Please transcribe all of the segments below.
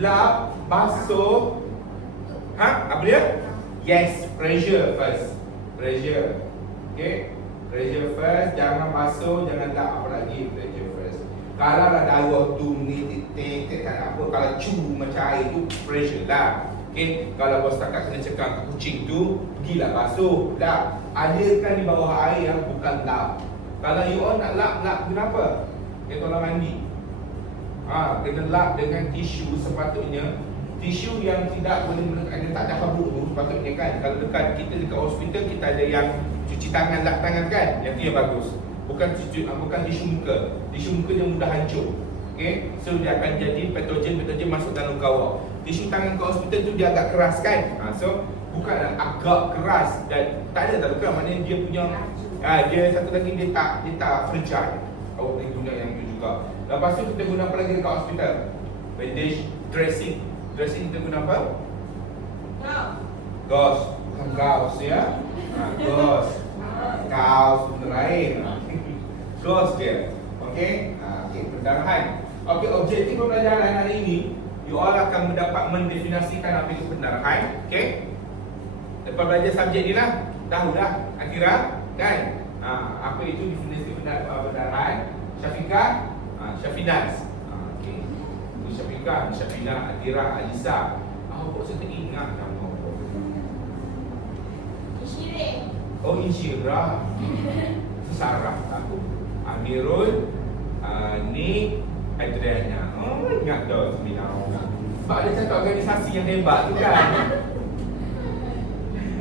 lap, basuh. Apa dia? Yes, pressure first. Pressure. Okay, pressure first. Jangan basuh, jangan lap apa lagi. Pressure first. Kalau ada darah tu ni titik tak apa. Kalau macam air tu pressure lah. Okay, kalau bos setakat kena cekang kat kucing tu, pergilah basuh, lap. Alirkan di bawah air yang bukan lap. Kalau you all nak lap kenapa? Dia tolong mandi. Kena lap dengan tisu sepatutnya. Tisu yang tidak boleh menekan, tak ada habuk tu sepatutnya kan. Kalau kita dekat hospital, kita ada yang cuci tangan, lap tangan kan. Yang tu yang bagus. Bukan tisu muka. Tisu muka dia mudah hancur. Okay, so dia akan jadi patogen masuk dalam kawak. Tisu tangan kat hospital tu dia agak keras kan. So bukan agak keras dan tak ada tak keras, maknanya dia punya dia satu lagi dia tak fragile. Awak boleh guna yang tu juga. Lepas tu kita guna apa lagi dekat hospital? Bandage, dressing. Dressing kita guna apa? Gauze. Bukan gauze ya. Gauze. Gauze benda lain. Gauze dia. Okey. Okey, pendarahan. Okey, objektif pembelajaran hari ini, you all akan mendefinisikan apa itu pendarahan. Okey. Lepas belajar subjek ni lah, tahu dah Akira kan? Apa itu definisi pendarahan? Syafiqah, Syafinaz. Okey. Itu Syafiqah, Syafina, Akira, Alisa. Kok saya tak ingat nama apa? Insyirah. Oh, Insyirah. Itu Sarah aku. Amirul, ni Adriana. Oh, ingat dah sebenarnya. Sebab ada satu organisasi yang hebat tu kan.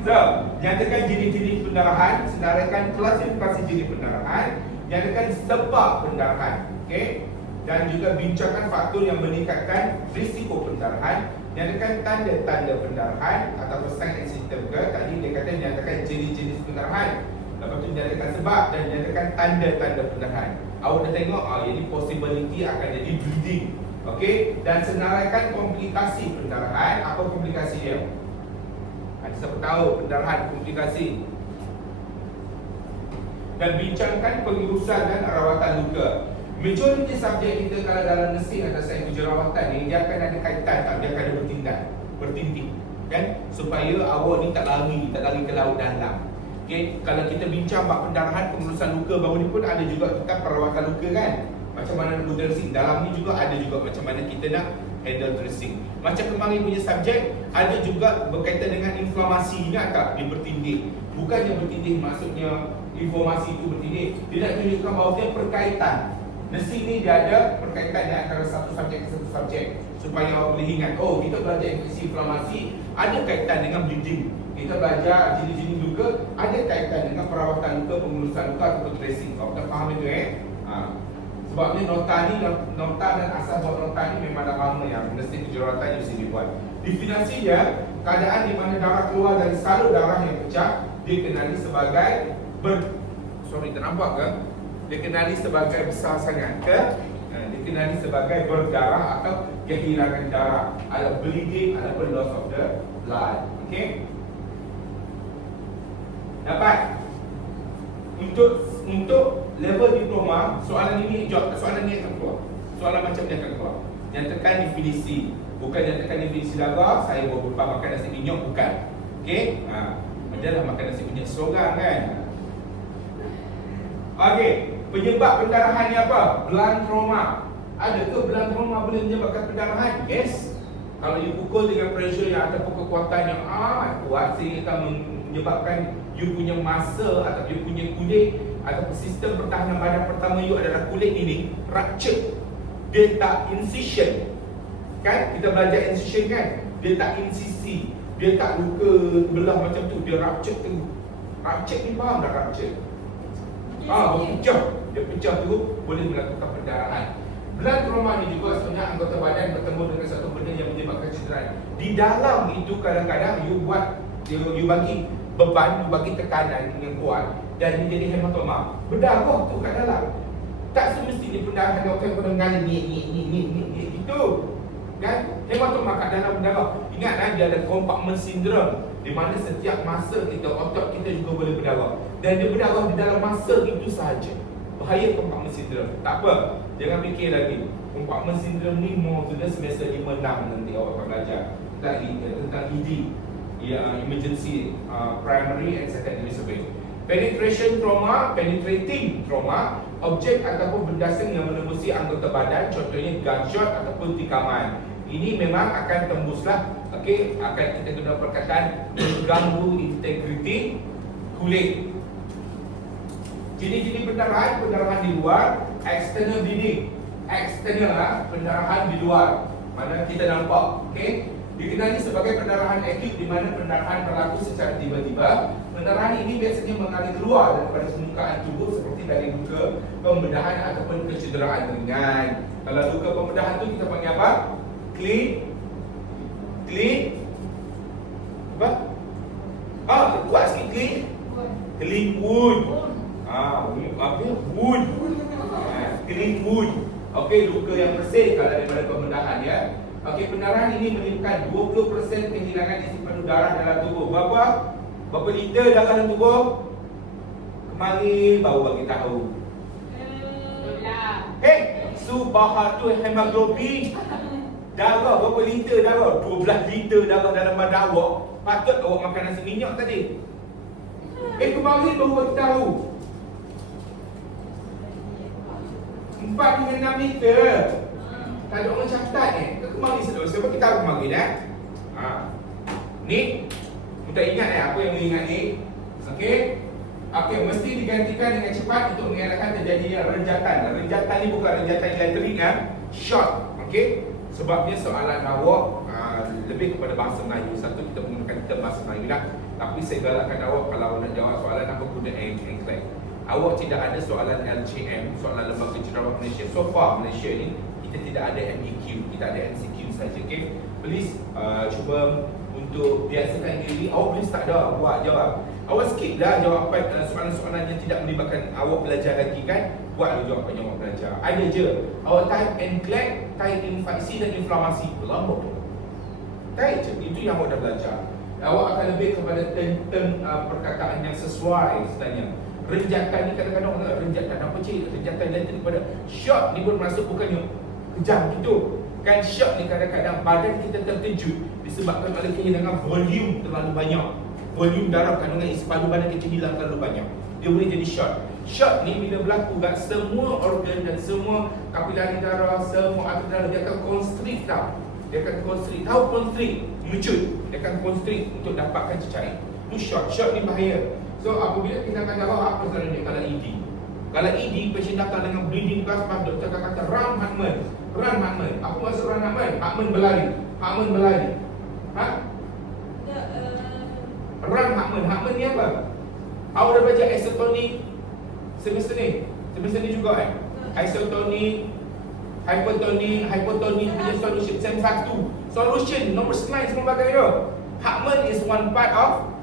So, nyatakan jenis-jenis pendarahan, sedarakan klasifikasi jenis pendarahan, nyatakan sebab pendarahan, okey? Dan juga bincangkan faktor yang meningkatkan risiko pendarahan, nyatakan tanda-tanda pendarahan atau sign and symptom ke. Tadi dia kata nyatakan jenis-jenis pendarahan. Lepas tu nyatakan sebab dan nyatakan tanda-tanda pendarahan. Awak dah tengok, jadi possibility akan jadi bleeding. Okey, dan senaraikan komplikasi pendarahan. Apa komplikasi dia? Ada siapa tahu pendarahan komplikasi? Dan bincangkan pengurusan dan rawatan luka. Majoriti subjek kita kalau dalam nursing atau sains jururawatan ni, dia akan ada kaitan tak? Dia akan ada bertinting kan? Supaya awak ni tak lari ke laut dalam. Okay, kalau kita bincang bab pendarahan, pengurusan luka, baru ni pun ada juga kita perawatan luka kan. Macam mana nak dressing. Dalam ni juga ada juga macam mana kita nak handle dressing. Macam kemarin punya subjek, ada juga berkaitan dengan inflamasi. Ingat tak? Dia bertindih. Bukannya bertindih maksudnya informasi itu bertindih. Dia nak tunjukkan bahawa dia perkaitan. Nursing ni dia ada perkaitan antara satu subjek ke satu subjek. Supaya awak boleh ingat, oh kita belajar inflamasi, ada kaitan dengan bleeding. Kita belajar jenis-jenis luka, ada kaitan dengan perawatan luka, pengurusan luka atau dressing. Kau dah faham itu Sebab ni nota dan asal buat nota ni memang dah lama yang nursing kejuruteraan mesti dibuat. Definisi dia, keadaan di mana darah keluar dari salur darah yang pecah dikenali sebagai dikenali sebagai besar sangat ke? Dikenali sebagai berdarah atau kehilangan darah, ada bleeding ataupun loss of the blood. Okey. Dapat untuk level diploma, soalan ini akan keluar. Soalan macam ni akan keluar. Nyatakan definisi. Bukan nyatakan definisi lagu, saya berubah makan nasi minyak, bukan. Okey? Adalah makan nasi minyak seorang kan. Okey, penyebab pendarahan ni apa? Blunt trauma. Ada ke blunt trauma boleh menyebabkan pendarahan? Yes. Kalau you pukul dengan pressure yang ada kekuatan yang kuat sehingga menyebabkan you punya masa atau you punya kulit atau sistem pertahanan badan pertama you adalah kulit ini rupture. Dia tak incision. Kan? Kita belajar incision kan? Dia tak insisi. Dia tak luka belah macam tu. Dia rupture tu. Rupture ni faham tak rupture? Berpecah. Dia pecah tu boleh melakukan pendarahan. Blunt trauma ni juga sebenarnya anggota badan bertemu dengan satu benda yang menyebabkan cedera. Di dalam itu kadang-kadang you bagi beban, you bagi tekanan yang kuat dan dia jadi hematoma. Berdarah tu kat dalam. Tak semestinya pendarahan doktor kena mengalir ni gitu. Kan? Hematoma kat dalam berdarah. Ingat dia ada compartment syndrome di mana setiap masa kita, otot kita juga boleh berdarah. Dan dia berdarah di dalam masa itu sahaja. Bahaya compartment syndrome. Tak apa, jangan fikir lagi. compartment syndrome ni more to the semester 5-6 nanti awak akan belajar tentang ED, emergency primary and secondary survey. Penetration trauma, penetrating trauma, objek ataupun benda asing yang menembusi anggota badan, contohnya gunshot ataupun tikaman. Ini memang akan tembuslah, okey, akan kita guna perkataan mengganggu integriti kulit. Jenis-jenis pendarahan di luar, external bleeding, external pendarahan di luar, mana kita nampak, okey, dikenali sebagai pendarahan akut di mana pendarahan berlaku secara tiba-tiba. Pendarahan ini biasanya mengalir keluar daripada permukaan tubuh seperti dari luka pembedahan ataupun kecederaan ringan. Kalau luka pembedahan tu kita panggil apa? Clean apa? Kuat sikit clean wound. Apa? Wound. Clean wound. Okey, luka yang bersih kalau daripada pembedahan ya. Okey, pendarahan ini menyebabkan 20% kehilangan isi penuh darah dalam tubuh. Berapa liter darah dalam tubuh? Kemarin baru bagi tahu. Subahatul hemoglobin. Darah berapa liter darah? 12 liter darah dalam badan awak. Patut awak makan nasi minyak tadi. Kemarin baru bagi tahu. 4 hingga 6 liter. Tak ada orang catat kemarin sebab kita tahu kemarin ni minta ingat apa yang mengingat ni. Okey, mesti digantikan dengan cepat untuk mengelakkan terjadinya renjatan. Renjatan ni bukan renjatan elektrik short. Okey, sebabnya soalan awak lebih kepada bahasa Melayu. Satu kita menggunakan term bahasa Melayu lah. Tapi saya galakkan awak kalau nak jawab soalan apa guna engkau. Awak tidak ada soalan LJM, soalan Lembaga Jerawat Malaysia. So far Malaysia ni kita tidak ada MEQ, kita ada MCQ saja. Okay? Please cuba untuk biasakan diri. Awak boleh start dah buat jawab. Awak skip dah jawapan soalan-soalan yang tidak melibatkan awak belajar lagi kan. Buat jawapan yang awak belajar. Ada je. Awak type NCLEX, type infeksi dan inflamasi. Lama. Type je. Itu yang awak dah belajar. Awak akan lebih kepada term perkataan yang sesuai sebenarnya. Renjatan ni kadang-kadang orang renjatan apa cik? Renjatan elektrik pada shock ni pun masuk bukannya kejam gitu. Kan shock ni kadang-kadang badan kita terkejut disebabkan oleh kehilangan volume terlalu banyak. Volume darah kandungan isi padu badan kita hilang terlalu banyak. Dia boleh jadi shock. Shock ni bila berlaku kat semua organ dan semua kapilari darah, semua arteri darah, dia akan constrict tau. Dia akan constrict. Tahu constrict? Mecut. Dia akan constrict untuk dapatkan cecair. Itu shock. Shock ni bahaya. So apabila kita akan jawab apa sebenarnya kalau ED? Kalau ED, pasien datang dengan bleeding keras, doktor akan kata run Hartman. Run Hartman. Apa maksud run Hartman? Hartman berlari. Hartman berlari. Run Hartman. Hartman ni apa? Awak dah baca isotonic semester ni juga isotonic, hypotonic punya solution. Sem 1 solution nombor slide semua bagai tu. Hartman is one part of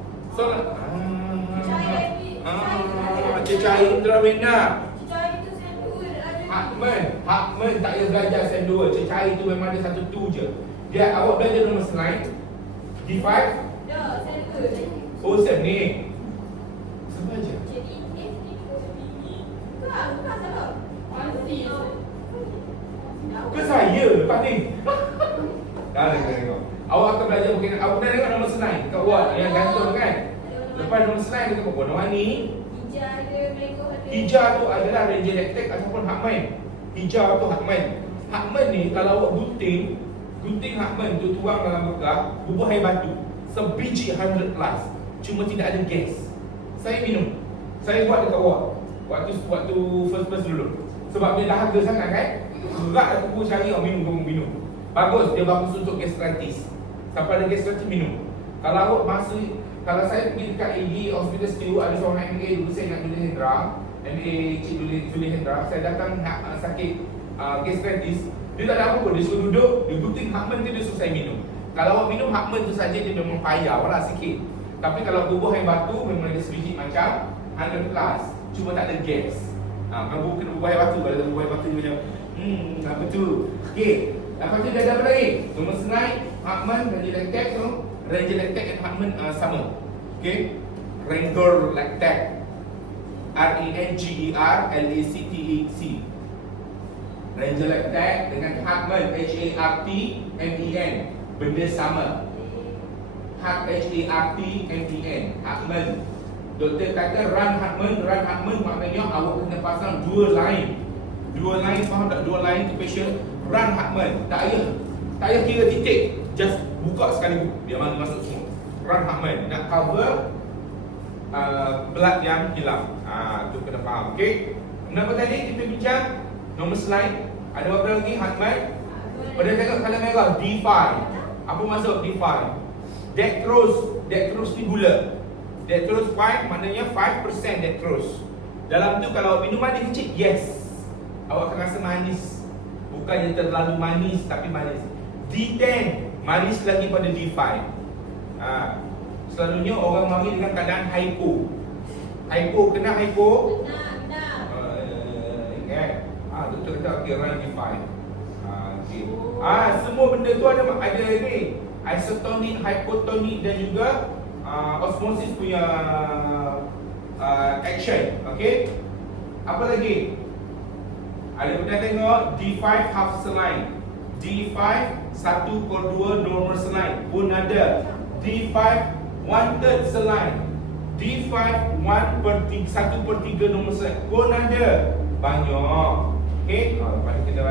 cecair intravena. Cecair itu sem 2 Hartman tak payah belajar sem 2. Cecair itu memang ada satu tu je. Dia awak belajar nombor slide D5. dah sem 2. Oh sem ni. Sebab je. Jadi ni bukan salah. Pasti. Ke saya lepas ni. Dah tengok. Awak akan belajar mungkin awak dah tengok nombor slide kat wall yang gantung kan. Lepas nombor slide kita warna-warni. Hijau ada, mango ada. Hijau tu adalah Ranger Lactic ataupun Hartman. Hijau tu Hartman. Hartman ni kalau awak gunting Hartman tu tuang dalam bekal, bubuh air batu. Sebiji 100 plus. Cuma tidak ada gas. Saya minum. Saya buat dekat awak. Waktu first dulu. Sebab dia dahaga sangat kan. Berat aku pun cari minum. Bagus, dia bagus untuk gastritis. Siapa ada gastritis minum. Kalau awak masih, kalau saya pergi dekat AD Hospital Still, ada seorang MA dulu saya nak Julie Hendra, MA Cik Julie Hendra, saya datang nak sakit gastritis. Dia tak ada apa pun, dia suruh duduk, dia gunting Hartman tu, dia suruh saya minum. Kalau awak minum Hartman tu saja dia memang payah lah sikit. Tapi kalau bubuh air batu memang ada sebiji macam 100 plus, cuma tak ada gas. Bukan bubuh air batu, kalau bubuh air batu dia macam apa tu. Okey, lepas tu dia ada apa lagi? Nombor slide, Hartman, Ranger Lactic tu. Ranger Lactic dan Hartman sama. Okey, Ranger Lactic, RANGER LACTEC. Rangelet tag dengan Hartman, H-A-R-T-M-E-N, benda sama. H-A-R-T-M-E-N, Hartman. Doktor kata run Hartman maknanya awak kena pasang dua line. Dua line, faham tak? Dua line tu patient run Hartman. Tak payah kira titik, just buka sekali biar mana masuk semua. Run Hartman nak cover blood yang hilang. Tu kena faham. Okey. Kenapa tadi kita bincang nombor slide? Ada berapa lagi Hartman? Pada tengok kalau merah D5. Apa maksud D5? Dextrose ni gula. Dextrose 5 maknanya 5% dextrose. Dalam tu kalau minuman dia kecil, yes, awak akan rasa manis. Bukannya terlalu manis tapi manis. D10 manis lagi pada D5. Selalunya orang mari dengan keadaan hypo. Kena hypo? Benar. Kan? Doktor kata okey run D5. Okey. Semua benda tu ada ni. Isotonic, hypotonic dan juga osmosis punya action. Okey. Apa lagi? Ada pernah tengok D5 half saline. D5 1/2 normal saline pun ada. D5 1/3 saline. D5 1/3 normal saline pun ada. Banyak. Okey. Lepas kita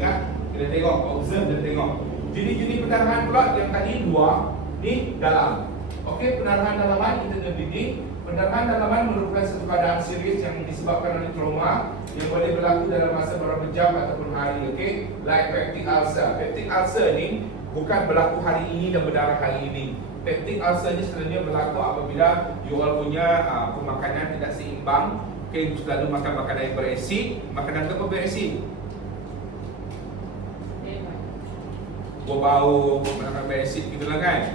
lihat, kita tengok, observe dan tengok. Jenis-jenis pendarahan pula yang tadi luar, ni dalam. Okey, pendarahan dalaman kita kena bidik. Pendarahan dalaman merupakan satu keadaan serius yang disebabkan oleh trauma yang boleh berlaku dalam masa beberapa jam ataupun hari. Okey, like peptic ulcer. Peptic ulcer ni bukan berlaku hari ini dan berdarah hari ini. Peptic ulcer ni sebenarnya berlaku apabila you all punya pemakanan tidak seimbang. Okey, selalu makan makanan yang beresid. Makanan apa beresid? Bau makan beresid gitulah kan.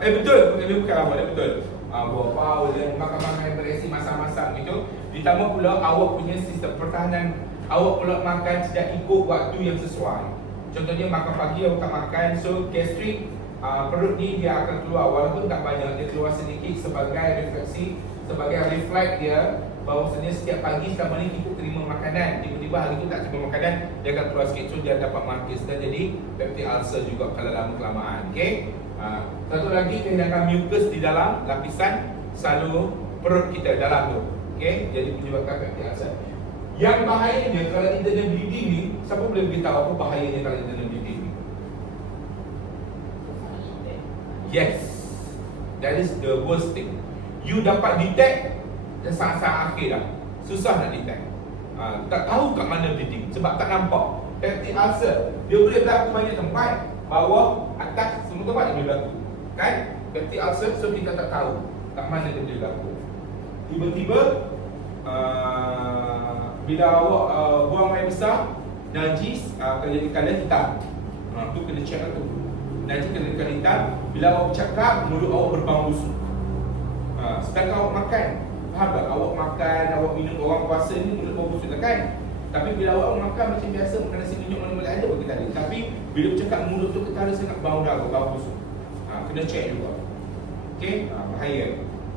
Betul, bukan apa, betul. Bau dan makan yang beresid masam-masam gitu. Ditambah pula awak punya sistem pertahanan, awak pula makan tidak ikut waktu yang sesuai. Contohnya makan pagi awak tak makan, so gastric perut ni dia akan keluar walaupun tak banyak, dia keluar sedikit sebagai refleksi, sebagai reflect dia bahawasanya setiap pagi selama ni kita terima makanan, tiba-tiba hari tu tak terima makanan, dia akan keluar sikit, so dia dapat markis dan jadi peptic ulcer juga kalau lama kelamaan. Okey. Satu lagi, kehilangan mucus di dalam lapisan salur perut kita dalam tu. Okey, jadi menyebabkan peptic ulcer. Yang bahayanya kalau internal bleeding ni, siapa boleh beritahu apa bahayanya kalau internal bleeding ni? Yes, that is the worst thing. You dapat detect dan saat-saat akhir dah. Susah nak detect. Tak tahu kat mana bleeding sebab tak nampak. Peptic ulcer dia boleh berlaku banyak tempat, bawah, atas, semua tempat dia boleh berlaku. Kan? Peptic ulcer, so kita tak tahu kat mana dia boleh berlaku. Tiba-tiba bila awak buang air besar, najis akan jadi colour hitam. Tu kena check tu. Najis kena colour hitam. Bila awak bercakap, mulut awak berbau busuk. Sedangkan awak makan, faham tak? Awak makan, awak minum, orang puasa ni mulut bau busuk kan? Tapi bila awak makan macam biasa, makan nasi minyak mana-mana ada bagi tadi. Tapi bila bercakap mulut tu ketara sangat bau darah, bau busuk. Kena check juga. Okey, bahaya.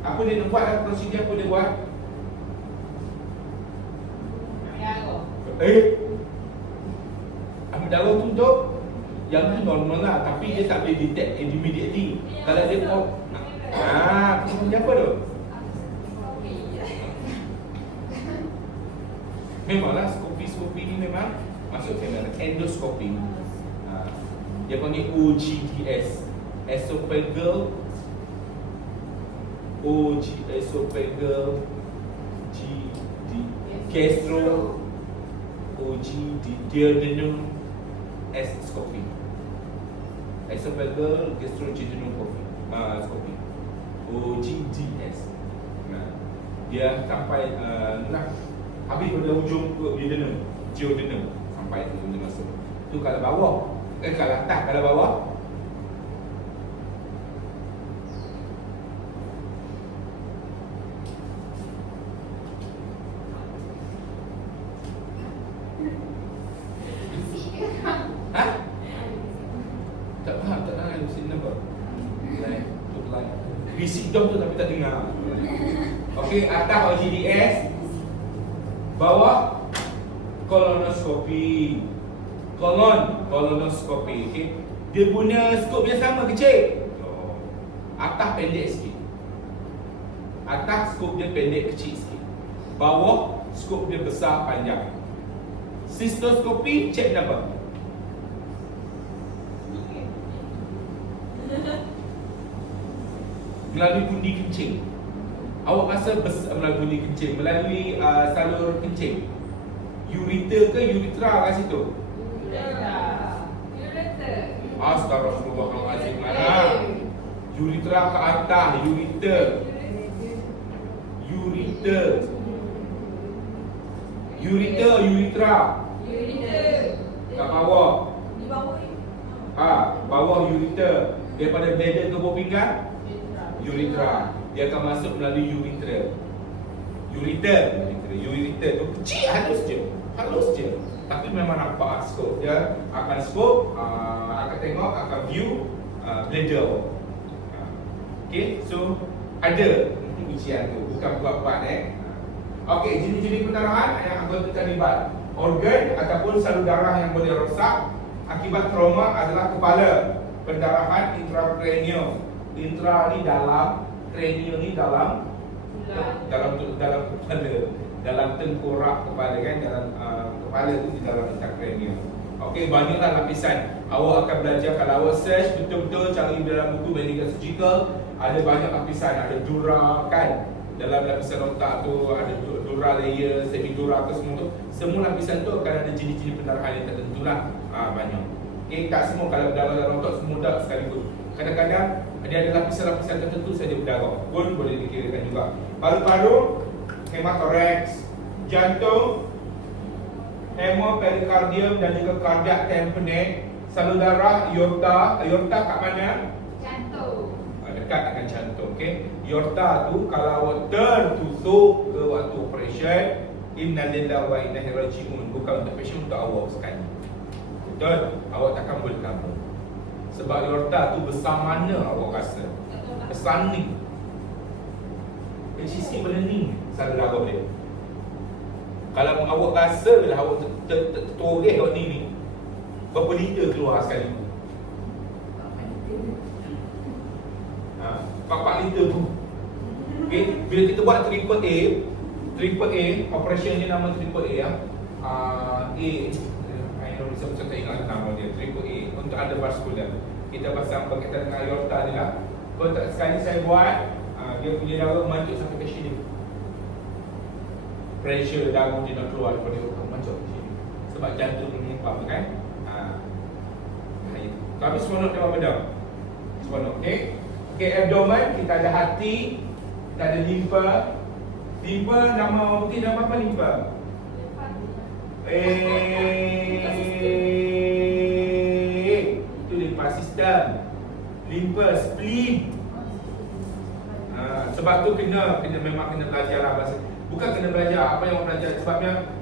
Apa dia nak buat, prosedur apa dia buat? Ambil darah tu untuk yang tu normal lah, tapi dia tak boleh detect immediately. Kalau dia pop, macam apa tu? Memanglah skopi ni memang masuk kamera, endoskopi. Dia panggil OGDS, esophageal, esophageal, gastro, duodenum endoscopy, esophageal gastroduodenum endoscopy, OGDS. Dia sampai habis pada hujung duodenum sampai tu dia masuk. Tu kalau bawah, kalau atas, kalau bawah tak faham, tak tahu sini nampak. Bisik dong tu tapi tak dengar. Okey, atas OGDS, bawah kolonoskopi. Colonoscopy. Okay. Dia punya skop yang sama kecil. Atas pendek sikit. Atas skop dia pendek kecil sikit. Bawah skop dia besar panjang. Sistoskopi cek apa? Melalui gundi kencing. Awak rasa melalui gundi kencing, melalui salur kencing. Ureter ke urethra kat situ? Astagfirullahaladzim. Urethra ke atas, ureter. Urethra. Kat bawah. Di bawah ni. Bawah ureter. Daripada bladder ke bawah pinggang, urethra. Dia akan masuk melalui ureter. Ureter tu kecil, halus je. Tapi memang nampak skop. Dia akan skop, akan tengok, akan view bladder. Okay, so ada ujian tu, bukan buat-buat Okey, jenis-jenis pendarahan yang anggota terlibat. Organ ataupun salur darah yang boleh rosak akibat trauma adalah kepala. Pendarahan intracranial. Intra ni dalam, cranial ni dalam kepala, dalam tengkorak kepala kan, dalam kepala tu di dalam intracranial. Okey, banyaklah lapisan. Awak akan belajar, kalau awak search betul-betul cari dalam buku medical surgical, ada banyak lapisan, ada dura kan. Dalam lapisan otak tu ada dura layer, semidura ke semua tu. Semua lapisan tu akan ada jenis-jenis pendarahan yang tertentu lah. Banyak. Okay, tak semua, kalau berdarah dalam otak semua tak sekaligus. Kadang-kadang dia ada lapisan-lapisan tertentu saja berdarah pun boleh dikirakan juga. Paru-paru, hematorax, jantung, hemoperikardium dan juga cardiac tamponade, salur darah, aorta. Aorta kat mana? Jantung. Dekat dengan jantung. Okay. Aorta tu kalau awak tertusuk ke waktu operation, innalillahi wa inna ilaihi raji'un, bukan untuk patient, untuk awak sekali. Betul? Awak takkan boleh tabung. Sebab aorta tu besar mana awak rasa? Besar ni. HCC benda ni salur darah dia. Kalau awak rasa lah awak tertoreh kat ni, berapa liter keluar sekali? 4 liter tu. Okay. Bila kita buat triple A, operation dia nama triple A saya tak ingat nama dia, triple A, untuk ada vascular. Kita pasang berkaitan dengan aorta ni lah. Kalau tak sekali saya buat, dia punya darah masuk sampai ke sini. Pressure darah dia nak keluar daripada otak, masuk ke sini. Sebab jantung menyebab kan. Tapi seronok dia apa benda? Seronok, okey? Okey, abdomen, kita ada hati, kita ada limpa. Limpa, nama putih nama apa limpa? Itu limpa sistem. Limpa, spleen. Sebab tu memang kena belajar lah bahasa. Bukan kena belajar, apa yang awak belajar. Sebabnya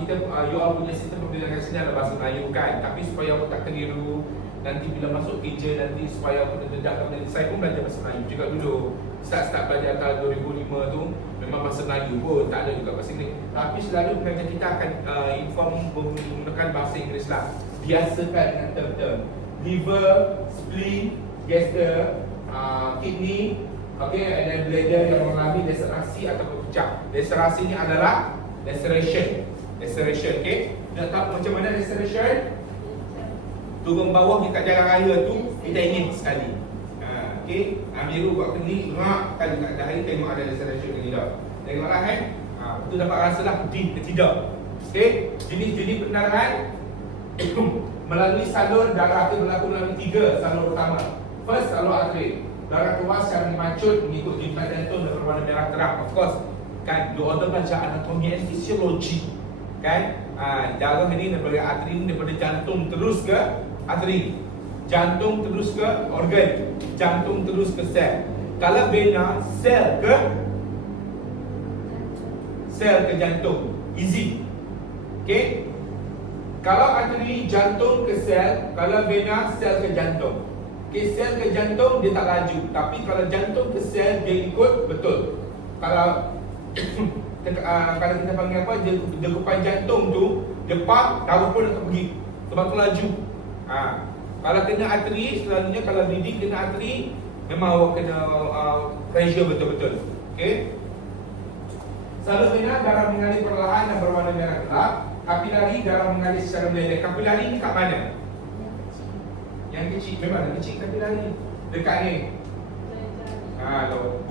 kita, you all punya sistem pembelajaran sini adalah bahasa Melayu kan. Tapi supaya awak tak keliru, nanti bila masuk kerja nanti supaya aku dedakkan benda. Saya pun belajar bahasa Melayu juga dulu. Start belajar tahun 2005 tu memang bahasa Melayu pun tak ada juga bahasa Inggeris. Tapi selalu pengajar kita akan inform menggunakan bahasa Inggeris lah. Biasakan dengan term-term liver, spleen, gester, kidney, okay, and then bladder yang mengalami laserasi atau pecah. Laserasi ni adalah laceration, okay. Nak tahu macam mana laceration? Turun bawah kita jalan raya tu, kita ingin sekali. Okey, Amiru buat kening, rak kali kat dahi tengok ada laceration ke tidak. Tengoklah kan. Betul dapat rasalah pedih ke tidak. Okey, jenis-jenis pendarahan melalui salur darah itu berlaku melalui 3 salur utama. First, salur arteri. Darah keluar secara memancut mengikut jimpak jantung dan berwarna merah terang. Of course, kan, you all belajar anatomi and fisiologi. Kan? Darah ini daripada arteri ini daripada jantung terus ke arteri, jantung terus ke organ, jantung terus ke sel. Kalau vena, sel ke jantung. Easy. Okay. Kalau arteri, jantung ke sel. Kalau vena, sel ke jantung. Okay, sel ke jantung dia tak laju. Tapi kalau jantung ke sel dia ikut betul. Kalau kalau kita panggil apa, degupan jantung tu depan, darah pun akan pergi ke sebab tu laju. Kalau kena arteri, selalunya kalau bleeding kena arteri, memang awak kena pressure betul-betul. Okey. Salur vena darah mengalir perlahan dan berwarna merah gelap. Kapilari darah mengalir secara meleleh. Kapilari ni kat mana? Yang kecil. Memang yang kecil kapilari. Dekat ni.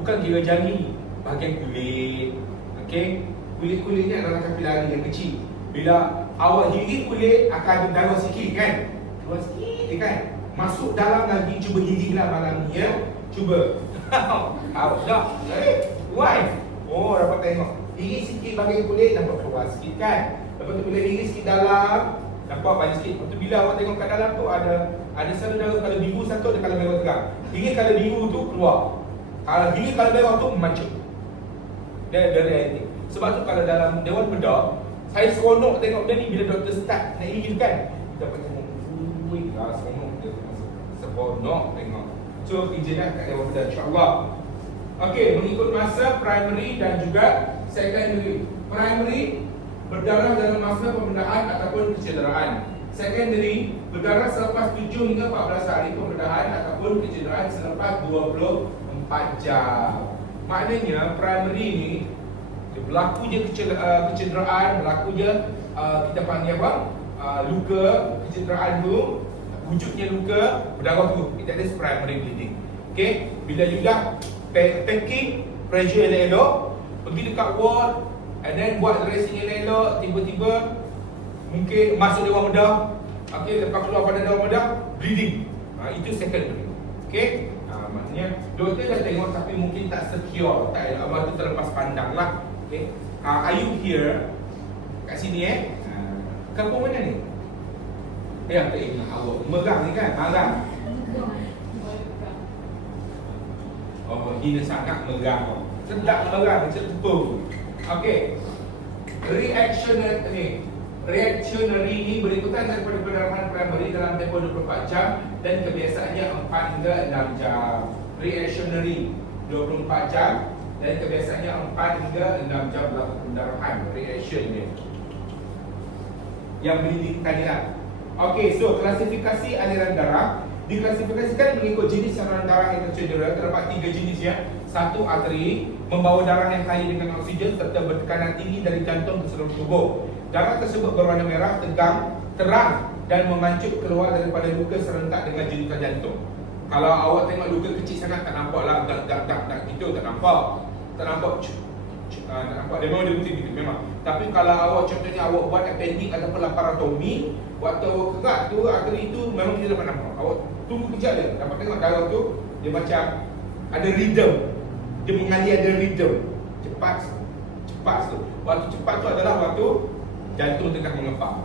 Bukan kira jari, bahagian kulit. Okey. Kulit-kulit ni adalah kapilari yang kecil. Bila awak gigit kulit akan ada darah sikit kan? Keluar sikit kan? Masuk dalam lagi, cuba gigitlah malam ni ya. Cuba. Awak dah. Why? Oh, dapat tengok. Gigit sikit bahagian kulit, nampak keluar sikit kan? Lepas tu bila gigit sikit dalam, nampak banyak sikit. Lepas tu bila awak tengok kat dalam tu ada satu darah kalau biru satu, ada kalau merah terang. Gigit kalau biru tu keluar. Kalau gigit kalau merah tu mancung. Dia reality. Sebab tu kalau dalam Dewan Bedah, saya seronok tengok dia ni bila doktor start nak gigit kan. Kita dapat tengok, seronok dia. Seronok tengok. So, izinkan kat Dewan Bedah insya-Allah. Okey, mengikut masa primary dan juga secondary. Primary berdarah dalam masa pembedahan ataupun kecederaan. Secondary berdarah selepas 7 hingga 14 hari pembedahan ataupun kecederaan selepas 24 jam. Maknanya primary ni berlaku je kecederaan, berlaku je kita panggil apa? Luka, kecederaan tu, wujudnya luka, berdarah tu. Kita ada primary bleeding. Okey, bila you dah packing, pressure elok-elok, pergi dekat ward, and then buat dressing elok-elok, tiba-tiba mungkin masuk Dewan Bedah. Okey, lepas keluar pada Dewan Bedah, bleeding. Itu secondary. Okey, maknanya doktor dah tengok tapi mungkin tak secure, tak abang tu terlepas pandang lah. Okey, are you here? Kat sini kampung mana ni? Tak ingat awak. Merang ni kan? Marang. Oh, hina sangat merang. Sedap merang, macam tepung. Okey. Reactionary ni berikutan daripada pendarahan primary dalam tempoh 24 jam dan kebiasaannya 4 hingga 6 jam. Reactionary 24 jam dan kebiasaannya 4 hingga 6 jam berlaku pendarahan. Reaction ni. Yang bleeding tadi lah. Okey, so klasifikasi aliran darah diklasifikasikan mengikut jenis saluran darah yang tercedera. Terdapat 3 jenis ya. 1. Arteri, membawa darah yang kaya dengan oksigen serta bertekanan tinggi dari jantung ke seluruh tubuh. Darah tersebut berwarna merah, tegang, terang dan memancut keluar daripada luka serentak dengan jeritan jantung. Kalau awak tengok luka kecil sangat, tak nampak lah dak gitu, tak nampak. Tak nampak tak nampak, dia memang dia putih gitu memang. Tapi kalau awak contohnya awak buat appendix ataupun laparotomi, waktu awak kerat tu, arteri tu memang kita dapat nampak. Awak tunggu kejap je, dapat tengok darah tu dia macam ada rhythm. Dia mengalir ada rhythm. Cepat tu. Waktu cepat tu adalah waktu jantung tengah mengepam.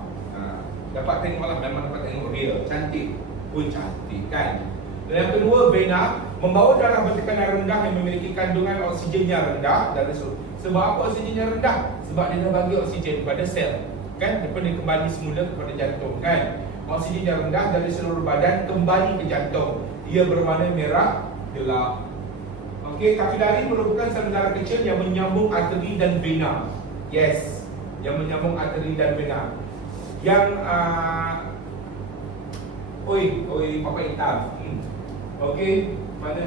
Dapat tengoklah, memang dapat tengok real, cantik. Cantik kan. Dan yang kedua, vena, membawa darah bertekanan rendah yang memiliki kandungan oksigennya rendah dari sebab apa oksigennya rendah? Sebab dia dah bagi oksigen kepada sel, kan? Lepas dia kembali semula kepada jantung, kan? Oksigennya rendah dari seluruh badan kembali ke jantung. Ia berwarna merah gelap. Okey, kapilari merupakan saluran darah kecil yang menyambung arteri dan vena. Yes, yang menyambung arteri dan vena. Yang pakai hitam. Okey, mana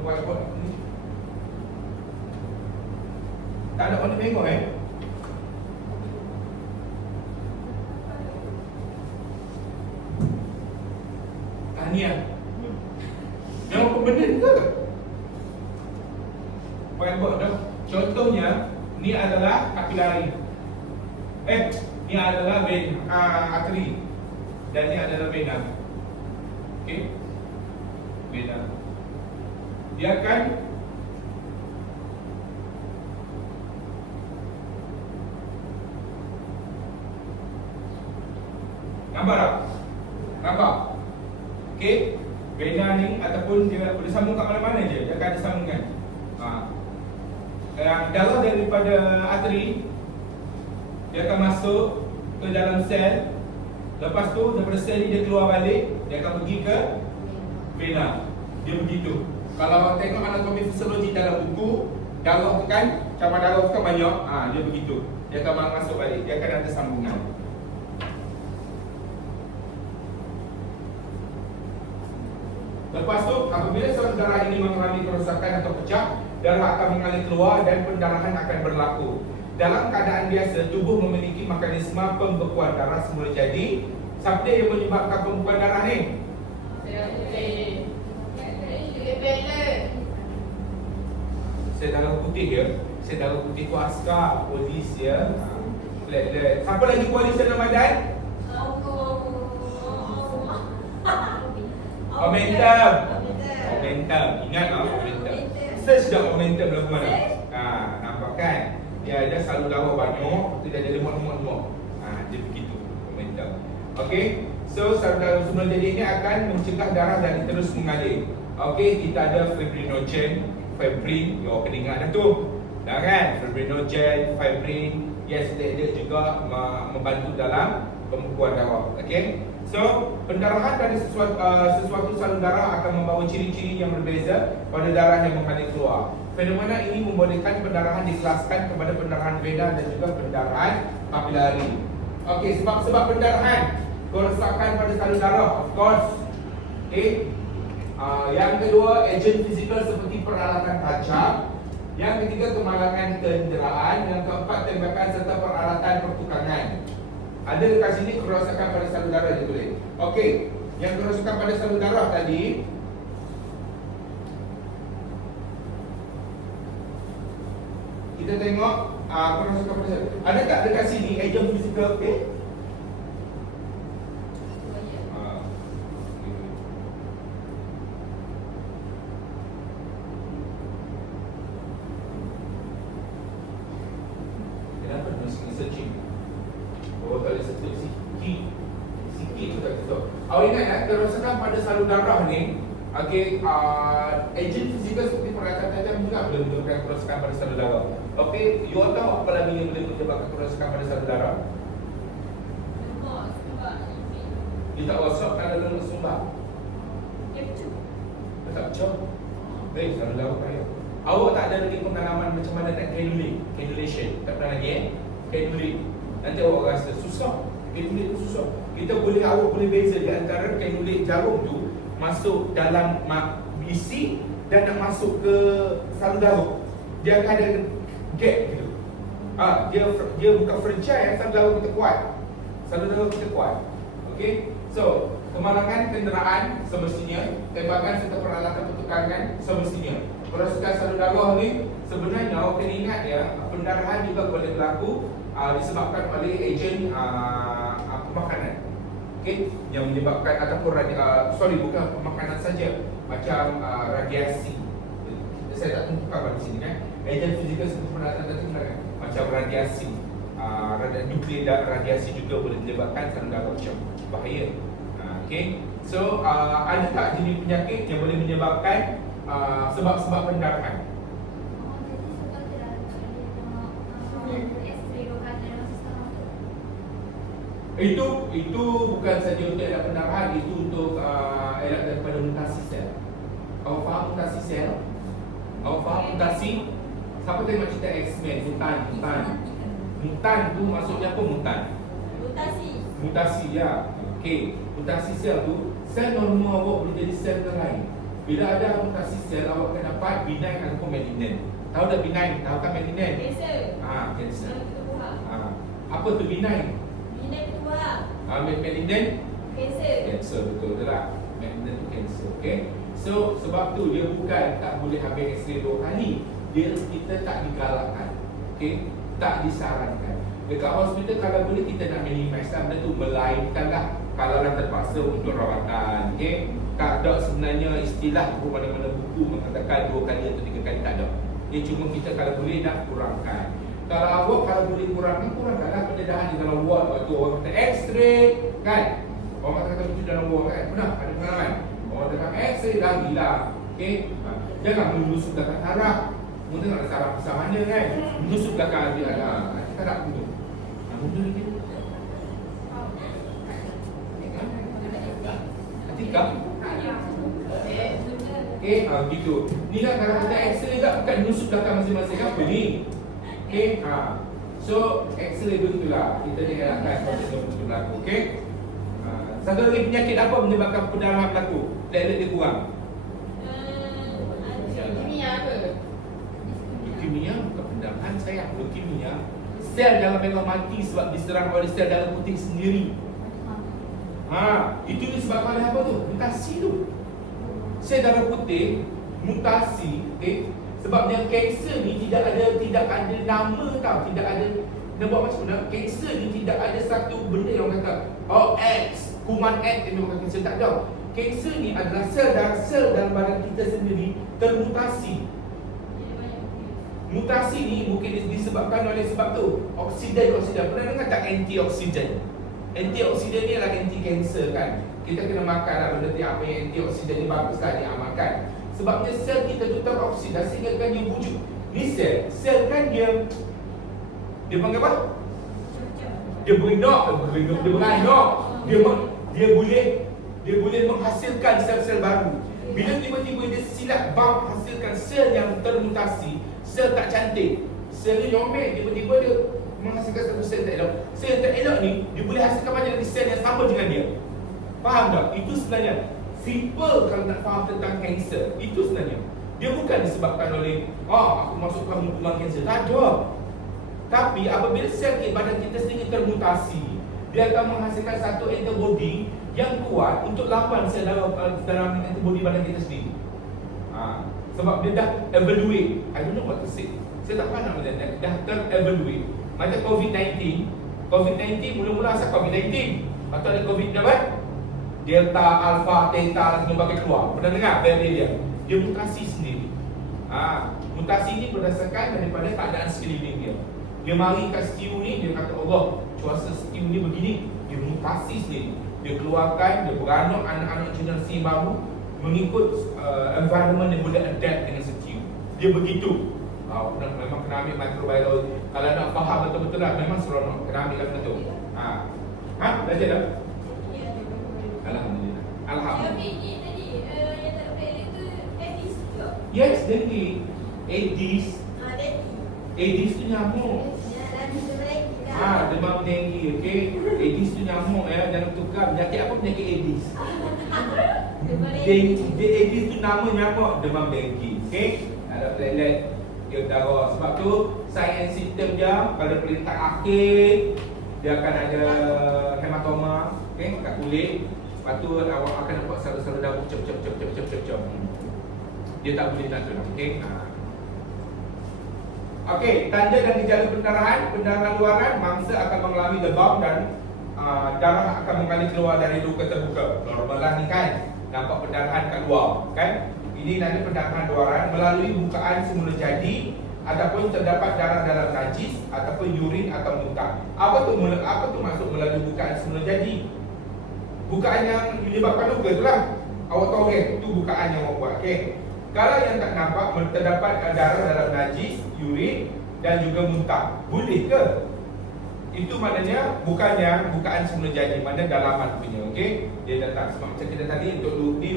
whiteboard ni? Tak ada warna merah Tahniah. Yang apa benda ni ke? Whiteboard dah. Contohnya, ni adalah kapilari. Ni adalah arteri. Dan ni adalah vena. Okey. Vena. Dia akan nampak tak? Nampak? Okey. Vena ni ataupun dia boleh sambung kat mana-mana je. Dia akan ada sambungan. Darah daripada arteri dia akan masuk ke dalam sel. Lepas tu daripada sel ni dia keluar balik, dia akan pergi ke vena. Dia begitu. Kalau awak tengok anatomi fisiologi dalam buku, darah tu kan, cabang darah tu kan banyak. Dia begitu. Dia akan masuk balik. Dia akan ada sambungan. Lepas tu, apabila saluran darah ini mengalami kerosakan atau pecah, darah akan mengalir keluar dan pendarahan akan berlaku. Dalam keadaan biasa, tubuh memiliki mekanisme pembekuan darah semula jadi. Siapa dia yang menyebabkan pembekuan darah ni? Sel darah putih ya. Sel darah putih tu askar, polis ya. Siapa lagi polis dalam badan? Momentum. Momentum. Ingat tak momentum? Search dah momentum lagu mana? Nampak kan? Dia ada salur darah banyak, tu dia ada lemot-lemot. Dia begitu momentum. Okey. So salur darah semula jadi ini akan mencegah darah dari terus mengalir. Okey, kita ada fibrinogen, fibrin, you kena ingat dah tu. Dah kan? Fibrinogen, fibrin, yes, dia juga membantu dalam pembekuan darah. Okey. So, pendarahan dari sesuatu salur darah akan membawa ciri-ciri yang berbeza pada darah yang mengalir keluar. Fenomena ini membolehkan pendarahan dikelaskan kepada pendarahan vena dan juga pendarahan kapilari. Okey, sebab-sebab pendarahan, kerosakan pada salur darah, of course. Okey. Yang kedua, ejen fizikal seperti peralatan tajam. Yang ketiga, kemalangan kenderaan. Yang keempat, tembakan serta peralatan pertukangan. Ada dekat sini kerosakan pada salur darah dia tulis. Okey, yang kerosakan pada salur darah tadi, kita tengok kerosakan pada salur. Ada tak dekat sini ejen fizikal? Okey. Kenapa mesti searching? Oh, tak boleh search sikit tu tak betul. Awak ingat kerosakan pada salur darah ni, okey, ejen fizikal seperti peralatan tajam juga boleh menyebabkan kerosakan pada salur darah. Okey, you all tahu apa lagi yang boleh menyebabkan kerosakan pada salur darah? Dia tak rosak kalau lemak sumbat. Tak pecah. Baik, salur darah payah. Awak tak ada lagi pengalaman macam mana nak cannulation. Tak pernah lagi cannulate. Nanti awak rasa susah. Cannulate tu susah. Awak boleh beza di antara cannulate jarum tu masuk dalam bisi dan nak masuk ke salur darah. Dia akan ada gap gitu. Dia bukan franchise, salur darah kita kuat. Salur darah kita kuat. Okey. So, kemalangan kenderaan semestinya, tembakan serta peralatan pertukangan semestinya. Kerosakan salur darah ni sebenarnya awak kena ingat ya, pendarahan juga boleh berlaku disebabkan oleh ejen pemakanan. Okey, yang menyebabkan ataupun bukan pemakanan saja, macam radiasi. Saya tak tunjukkan di sini kan. Ejen fizikal seperti peralatan tadi kan, macam radiasi. Nuklear radiasi juga boleh menyebabkan salur darah pecah. Bahaya. Okey. So, ada tak jenis penyakit yang boleh menyebabkan sebab-sebab pendarahan? Itu bukan saja untuk elak pendarahan, itu untuk elak daripada mutasi sel. Awak faham mutasi sel? Awak faham mutasi? Siapa tengok cerita X-Men? Mutan tu maksudnya apa mutan? Mutasi ya. Okey, mutasi sel tu, sel normal awak boleh jadi sel yang lain. Bila ada mutasi sel, awak akan dapat benign ataupun malignant. Tahu tak benign? Tahu kan malignant? Cancer. Apa tu benign? Malignant? Cancer, betul lah. Malignant tu cancer, okey. So, sebab tu dia bukan tak boleh ambil X-ray 2 kali. Kita tak digalakkan. Okey, tak disarankan. Dekat hospital kalau boleh kita nak minimize benda tu, melainkanlah kalau terpaksa untuk rawatan. Okey, tak ada sebenarnya istilah mana-mana buku mengatakan 2 kali atau 3 kali, tak ada. Cuma kita kalau boleh nak kurangkan. Kalau awak kalau boleh kurangkanlah pendedahan di dalam ward. Waktu orang kata X-ray kan, orang kata begitu dalam ward kan, pernah ada pengalaman orang kata X-ray dah gila. Okey, jangan menusuk belakang saraf. Mungkin ada saraf besar mana kan, menusuk belakang dia ada. Kita tak bunuh. Bunuh lagi. Tikam. Okey, gitu. Ni kan kalau kita X-ray tak bukan menusuk belakang masing-masing kan, benih. Okey, so X-ray begitulah. Kita ni elakkan proses itu berlaku. Okey. Satu lagi penyakit apa menyebabkan pendarahan berlaku? Platelet dia kurang. sayang, leukemia, sel darah merah mati sebab diserang oleh sel darah putih sendiri. Itu disebabkan oleh apa tu? Mutasi tu. Sel darah putih mutasi, sebabnya kanser ni tidak ada nama tau, tidak ada. Nak buat macam mana? Kanser ni tidak ada satu benda yang orang kata, oh X, kuman X yang menyebabkan kanser, tak ada. Kanser ni adalah sel dalam badan kita sendiri termutasi. Mutasi ni mungkin disebabkan oleh sebab tu oksidan. Pernah dengar tak antioksidan? Antioksidan ni adalah anti kanser kan. Kita kena makan lah benda apa yang antioksidan ni bagus kan diamalkan. Sebabnya sel kita tu teroksidasi sehingga dia wujud. Ni sel kan dia panggil apa? Dia beranak. Dia boleh menghasilkan sel-sel baru. Bila tiba-tiba dia silap bang hasilkan sel yang termutasi, sel tak cantik, sel ni nyomel, tiba-tiba dia menghasilkan satu sel tak elok. Sel yang tak elok ni, dia boleh hasilkan banyak lagi sel yang sama dengan dia. Faham tak? Itu sebenarnya simple kalau nak faham tentang kanser. Itu sebenarnya dia bukan disebabkan oleh aku masukkan hukuman kanser, tak ada. Tapi apabila sel badan kita sendiri termutasi, dia akan menghasilkan satu antibody yang kuat untuk lawan sel dalam antibody badan kita sendiri. Sebab dia dah evaluate. I don't know what to say. Saya tak faham nak dah ter-evaluate. Macam COVID-19 mula-mula asal COVID-19. Lepas tu ada COVID dapat Delta, Alpha, Theta semua bagi keluar. Pernah dengar varian dia? Dia mutasi sendiri. Mutasi ni berdasarkan daripada keadaan sekeliling dia. Dia mari kat stew ni, dia kata Allah, cuaca stew ni begini. Dia mutasi sendiri. Dia keluarkan, dia beranak anak-anak generasi baru mengikut environment yang boleh adapt dengan stew. Dia begitu. Memang kena ambil microbiology. Kalau nak faham betul-betul lah, memang seronok. Kena ambil lah benda tu. Belajar dah? Alhamdulillah. Yang tadi, yang tak valid tu Aedes juga? Yes, dengue. Aedes. Aedes tu nyamuk. Demam dengue, okey. Aedes tu nyamuk ya, jangan tukar. Penyakit apa penyakit Aedes? Aedes tu nama nyamuk, demam dengue. Okey. Ada platelet dia darah. Sebab tu sign and symptom dia pada peringkat akhir dia akan ada hematoma, okey, kat kulit. Lepas tu awak akan nampak salu-salu darah cep. Dia tak boleh nak tunang, okey. Okey, tanda dan gejala pendarahan luaran, mangsa akan mengalami demam dan darah akan mengalir keluar dari luka terbuka. Normal lah ni kan, nampak pendarahan kat luar kan. Ini nanti pendarahan luaran melalui bukaan semula jadi ataupun terdapat darah dalam najis ataupun urin atau muntah. Apa tu maksud melalui bukaan semula jadi? Bukaan yang menyebabkan luka tu lah. Awak tahu kan, tu bukaan yang awak buat, okey. Kalau yang tak nampak terdapat darah dalam najis, urin dan juga muntah, boleh ke? Itu maknanya bukannya bukaan semula jadi, mana dalaman punya, okey. Dia datang sebab macam kita tadi untuk di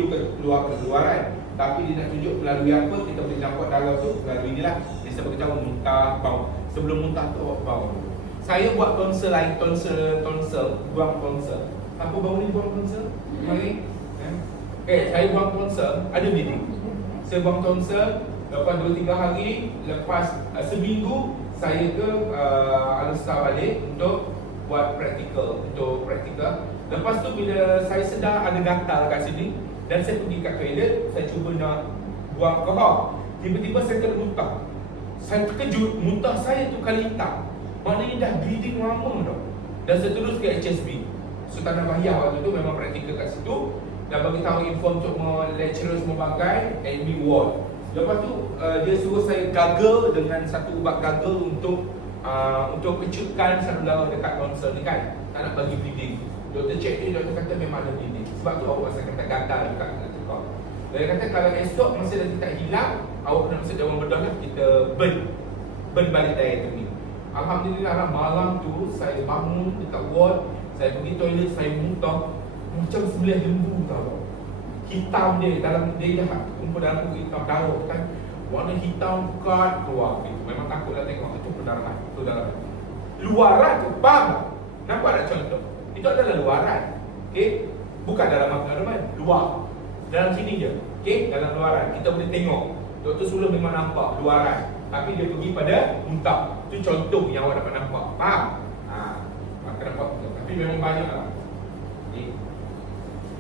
luaran, tapi dia nak tunjuk melalui apa kita boleh nampak darah tu melalui inilah. Dia sebab kita tahu muntah, bau. Sebelum muntah tu awak bau. Saya buat tonsel lain, buang tonsel. Apa bau ni buang tonsel? Mari. Saya buang tonsel, ada bleeding. Saya buang tonsel, lepas 2-3 hari, lepas seminggu saya ke Al-Star balik untuk buat praktikal. Lepas tu bila saya sedar ada gatal kat sini dan saya pergi kat toilet, saya cuba nak buang ke bawah. Tiba-tiba saya kena muntah. Saya terkejut, muntah saya tu kali hitam. Maknanya dah bleeding lama dah. Dan saya terus ke HSB. Sultan Bahiyah waktu tu memang praktikal kat situ. Dan bagi tahu inform untuk lecturer semua bagai admit ward. Lepas tu dia suruh saya gargle dengan satu ubat gargle untuk kecutkan saluran darah dekat tonsel ni kan. Tak nak bagi bleeding. Doktor check ni, doktor kata memang ada bleeding. Sebab tu awak rasa kata gatal juga nak cakap. Dia kata kalau esok masa dah tak hilang, awak kena masuk dalam bedah lah, kita burn balik daya tu ni. Alhamdulillah lah, malam tu saya bangun dekat ward, saya pergi toilet, saya muntah macam sebelah lembu tau. Hitam dia, dalam dia dah kumpul dalam buku hitam darah kan. Warna hitam pekat keluar gitu. Memang takut lah tengok itu pendarahan, itu darah. Luaran tu, faham? Nampak tak contoh? Itu adalah luaran. Okey? Bukan dalam makanan, luar. Dalam sini je. Okey? Dalam luaran kita boleh tengok. Doktor Suluh memang nampak luaran. tapi dia pergi pada muntah. Itu contoh yang awak dapat nampak. Faham? Maka nampak. Tapi memang banyak lah.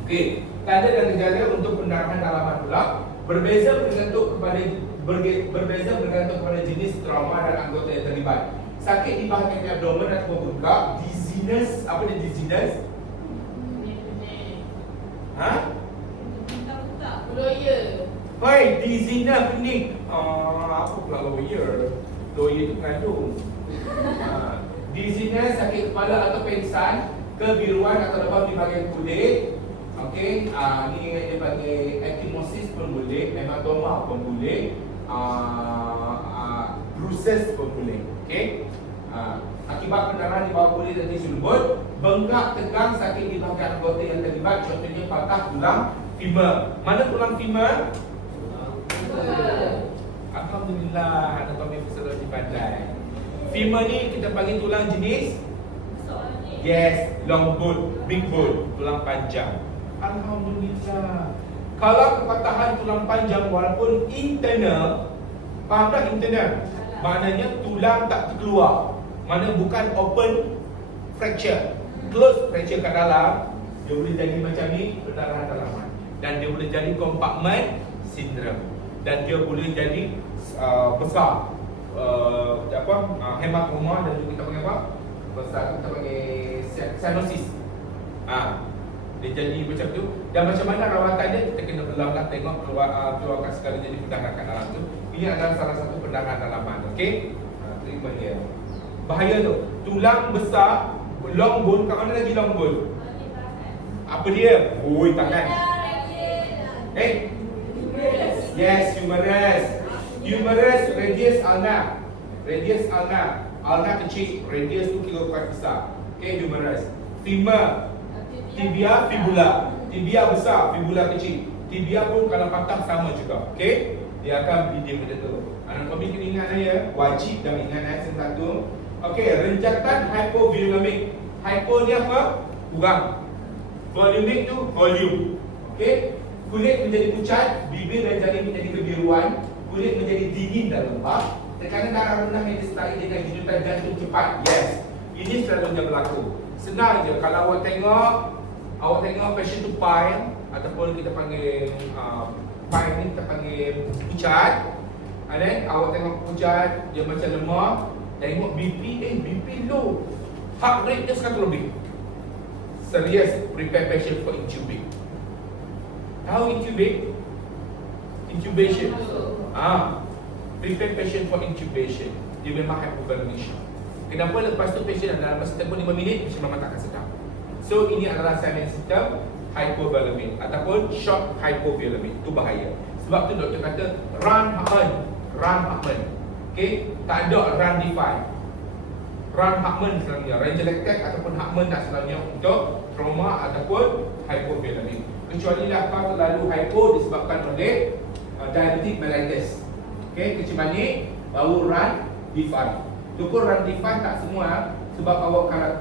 Okey. Tanda dan gejala untuk pendarahan dalaman pula berbeza bergantung kepada jenis trauma dan anggota yang terlibat. Sakit di bahagian abdomen atau bengkak, dizziness, apa dia dizziness? Lawyer. Hoi, dizziness pening. Apa pula lawyer? Lawyer itu pengandung. Dizziness, sakit kepala atau pingsan, kebiruan atau lebam di bahagian kulit. Okey, ni dia panggil ecchymosis pun boleh, hematoma pun boleh, bruises pun boleh. Okey. Akibat pendarahan di bawah kulit dan tisu lembut, bengkak, tegang, sakit di bahagian anggota yang terlibat, contohnya patah tulang femur. Mana tulang femur? Alhamdulillah, anatomi fisiologi pandai. Femur ni kita panggil tulang jenis yes, long bone, big bone, tulang panjang. Alhamdulillah. Kalau kepatahan tulang panjang walaupun internal, faham tak internal? Maknanya tulang tak terkeluar. Mana bukan open fracture, close fracture kat dalam, dia boleh jadi macam ni, pendarahan dalaman. Dan dia boleh jadi compartment syndrome. Dan dia boleh jadi besar. Hematoma dan juga kita panggil apa? Besar kita panggil cyanosis. Dia jadi macam tu. Dan macam mana rawatan dia, kita kena belah-belah tengok keluarkan sekali jadi pendarahan kat dalam tu. Ini adalah salah satu pendarahan dalaman. Okey? Terima dia. Bahaya tu. Tulang besar, long bone, kat mana lagi long bone? Apa dia? Oi, tangan. Yes, humerus. Humerus, radius ulna. Radius ulna. Ulna kecil, radius tu kira kuat besar. Okey, humerus. Femur, tibia, fibula. Tibia besar, fibula kecil. Tibia pun kalau patah sama juga. Okey? Dia akan bleeding macam tu. Anatomi kena ingat ya, wajib dah ingat satu. Okey, renjatan hypovolemic. Hypo ni apa? Kurang. Volemic tu volume. Okey? Kulit menjadi pucat, bibir dan jari menjadi kebiruan, kulit menjadi dingin dan lembab. Tekanan darah rendah yang disertai dengan denyutan jantung cepat. Yes. Ini selalunya berlaku. Senang je kalau awak tengok patient tu pile ataupun kita panggil pile ni kita panggil pucat. And then awak tengok pucat, dia macam lemah. Tengok BP, BP low. Heart rate dia 100 lebih. Serious, prepare patient for intubate. Tahu intubate? Intubation. Prepare patient for intubation. Dia memang hypovolemic shock. Kenapa lepas tu patient dalam masa tempoh 5 minit, patient memang tak akan sedap. So ini adalah sign and symptom hypovolemic ataupun shock hypovolemic. Itu bahaya. Sebab tu doktor kata run Hartman. Okey, tak ada run define. Run Hartman selalunya, Ranger Lactate ataupun Hartman tak selalunya untuk trauma ataupun hypovolemic. Kecuali lah kalau terlalu hypo disebabkan oleh diabetic mellitus. Okey, kecil manis baru run define. Tukur run define tak semua sebab awak kalau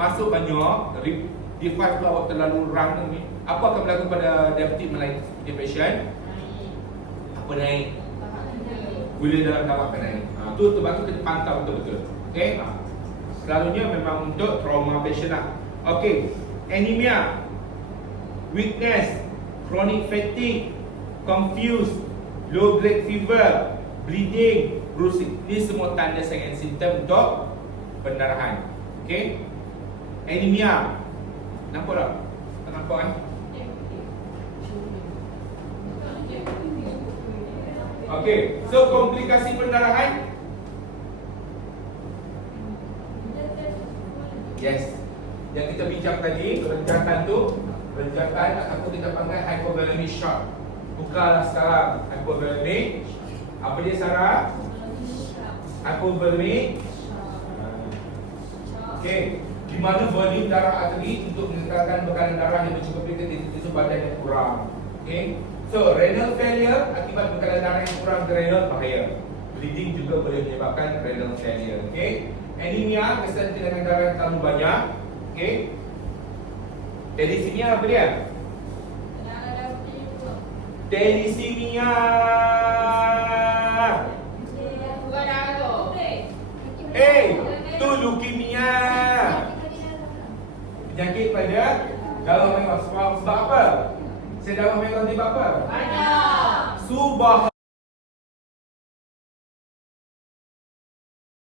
masuk banyak define tu awak terlalu run ni, apa akan berlaku pada diabetic mellitus punya patient? Apa naik? Gula dalam darah akan naik. Tu sebab tu kita pantau betul-betul. Okey? Selalunya memang untuk trauma patient lah. Okey. Anemia, weakness, chronic fatigue, confused, low grade fever, bleeding, bruising. Ini semua tanda sign and symptom untuk pendarahan. Okey? Anemia. Nampak tak? Tak nampak kan? Okey, so komplikasi pendarahan. Yes. Yang kita bincang tadi, renjatan ataupun kita panggil hypovolemic shock. Bukalah sekarang hypovolemic. Apa dia Sarah? Hypovolemic. Okey, di mana volume darah arteri untuk meningkatkan bekalan darah yang mencukupi ke tisu badan yang kurang. Okey. So, renal failure akibat bekalan darah yang kurang ke renal bahaya. Bleeding juga boleh menyebabkan renal failure. Okey. Anemia kesan dengan darah yang terlalu banyak. Okey. Thalassemia apa dia? Thalassemia. Tu leukemia. Penyakit pada darah merah. Sebab apa? Saya darah merah sebab apa? Banyak. Subah